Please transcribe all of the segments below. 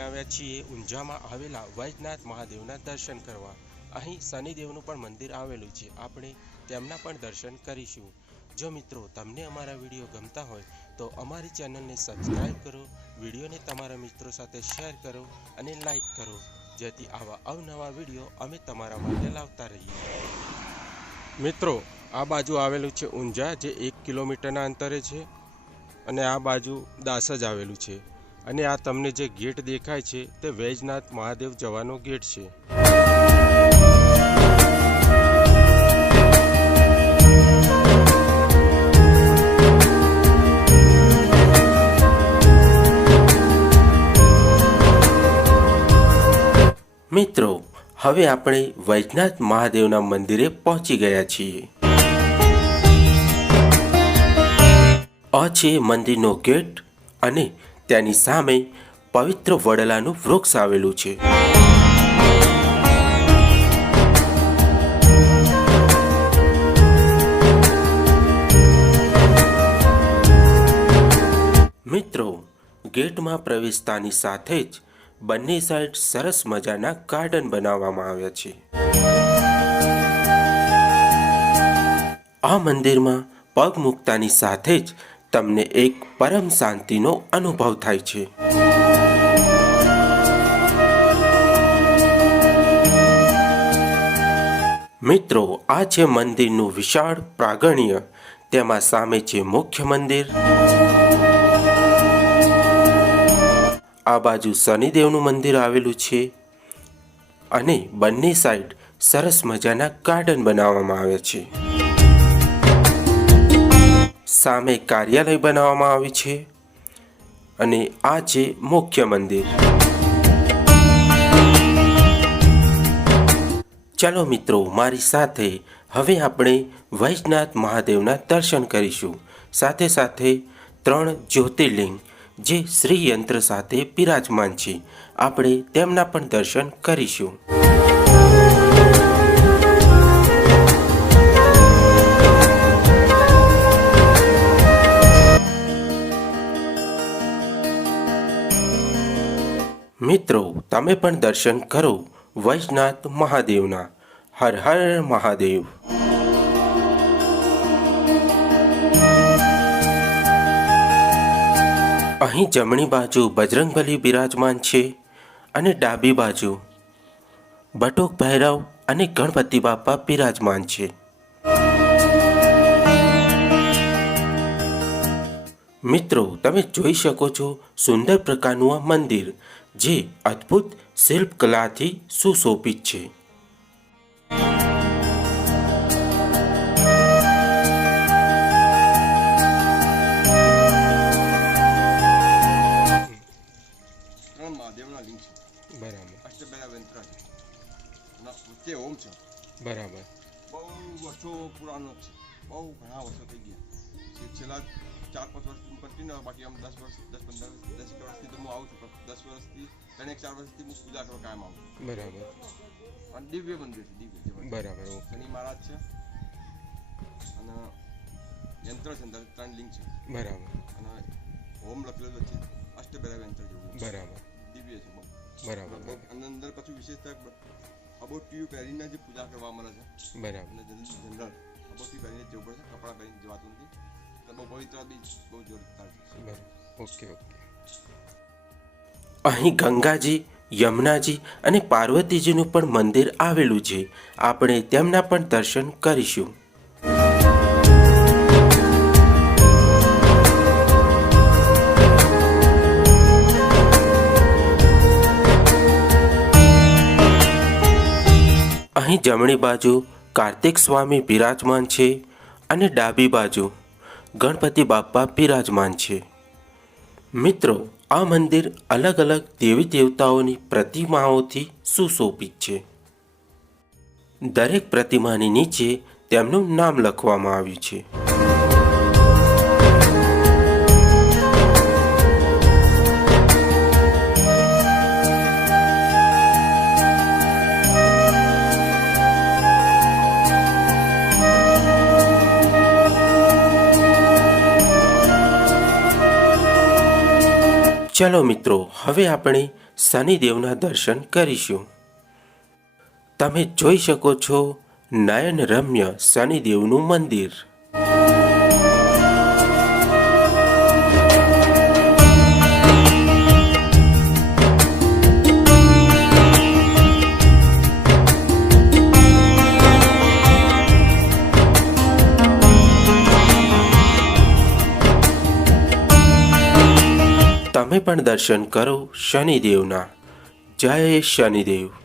આવ્યા છીએ. ઊંઝામાં આવેલા વૈજનાથ મહાદેવના દર્શન કરવા. અહીં શનિદેવનું પણ મંદિર આવેલું છે. આપણે તેમના પણ દર્શન કરીશું. જો મિત્રો તમને અમારા વીડિયો ગમતા હોય, તો અમારી ચેનલને સબસ્ક્રાઈબ કરો, વિડીયોને તમારા મિત્રો સાથે શેર કરો અને લાઈક કરો. જેથી આવા અવનવા વીડિયો અમે તમારા માટે લાવતા રહીએ. મિત્રો, આ બાજુ આવેલું છે ઊંઝા, જે એક કિલોમીટરના અંતરે છે અને આ બાજુ દાસજ આવેલું છે. અને આ તમને જે ગેટ દેખાય છે તે વૈજનાથ મહાદેવ જવાનો ગેટ છે. મિત્રો, હવે આપણે વૈજનાથ મહાદેવના મંદિરે પહોંચી ગયા છીએ. આ છે મંદિરનો ગેટ અને તેની સામે પવિત્ર વડલાનું વૃક્ષ આવેલું છે. મિત્રો, ગેટમાં પ્રવેશતાની સાથે જ બંને સાઈડ સરસ મજાના ગાર્ડન બનાવવામાં આવ્યા છે. આ મંદિરમાં પગ મૂકતાની સાથે જ તમને એક પરમ શાંતિનો અનુભવ થાય છે. મિત્રો, આ છે મંદિરનું વિશાળ પ્રાગણ્ય, તેમાં સામે છે મુખ્ય મંદિર. આ બાજુ શનિદેવનું મંદિર આવેલું છે અને બંને સાઈડ સરસ મજાના ગાર્ડન બનાવવામાં આવ્યા છે. સામે કાર્યાલય બનાવવામાં આવ્યું છે અને આ છે મુખ્ય મંદિર. ચાલો મિત્રો, મારી સાથે હવે આપણે વૈજનાથ મહાદેવના દર્શન કરીશું. સાથે સાથે ત્રણ જ્યોતિર્લિંગ જે શ્રી યંત્ર સાથે બિરાજમાન છે. આપણે તેમના પણ દર્શન કરીશું. મિત્રો, તમે પણ દર્શન કરો વૈજનાથ મહાદેવના. હર હર મહાદેવ. અહીં જમણી બાજુ બજરંગબલી બિરાજમાન છે અને ડાબી બાજુ બટોક ભૈરવ અને ગણપતિ બાપા બિરાજમાન છે. મિત્રો, તમે જોઈ શકો છો સુંદર પ્રકારનું આ મંદિર. જે અદ્ભુત શિલ્પકલાથી સુશોભિત છે. બરાબર. બહુ વર્ષો પુરાનો છે. બહુ ઘણા વર્ષો થઈ ગયા. છેલ્લા ચાર પાંચ વર્ષથી હું કન્ટિન્યુ બાકી આમ દસ વર્ષ દસ પંદર દસ વર્ષથી તો હું આવું છું દસ વર્ષથી ત્રણ એક ચાર વર્ષથી હું પૂજા કરવા કાયમ આવું છું. બરાબર. અને દિવ્ય મંદિર છે દિવ્ય બરાબર શનિ મહારાજ છે અને યંત્ર છે અંદર ત્રણ લિંક છે. બરાબર. અને હોમ લખેલું છે અષ્ટબેરા યંત્ર જેવું બરાબર. દિવ્ય છે બરાબર. અને અંદર પછી વિશેષતા અબોટીયું પહેરીને જે પૂજા કરવા મળે છે. બરાબર. અને જનરલ અબોટી પહેરીને જવું પડે છે કપડાં પહેરીને જવાતું નથી. અહીં ગંગાજી, યમુનાજી અને પાર્વતીજીનું પણ મંદિર આવેલું છે. આપણે તેમના પણ દર્શન કરીશું. અહીં જમણી બાજુ કાર્તિક સ્વામી બિરાજમાન છે અને ડાબી બાજુ ગણપતિ બાપ્પા બિરાજમાન છે. મિત્રો, આ મંદિર અલગ અલગ દેવી દેવતાઓની પ્રતિમાઓથી સુશોભિત છે. દરેક પ્રતિમાની નીચે તેમનું નામ લખવામાં આવ્યું છે. ચલો મિત્રો, હવે આપણે શનિદેવના દર્શન કરીશું. તમે જોઈ શકો છો, નયન રમ્ય શનિદેવનું મંદિર. પણ દર્શન કરો શનિદેવના. જય શનિદેવ.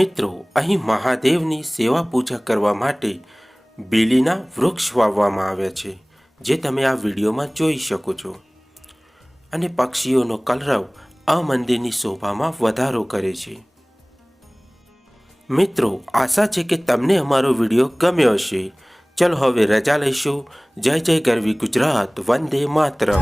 મિત્રો, અહીં મહાદેવની સેવા પૂજા કરવા માટે બેલીના વૃક્ષ વાવવામાં આવ્યા છે, જે તમે આ વિડીયોમાં જોઈ શકો છો. અને પક્ષીઓનો કલરવ આ મંદિરની શોભામાં વધારો કરે છે. મિત્રો, આશા છે કે તમને અમારો વીડિયો ગમ્યો હશે. ચલો હવે રજા લઈશું. જય જય ગરવી ગુજરાત, વંદે માતરમ.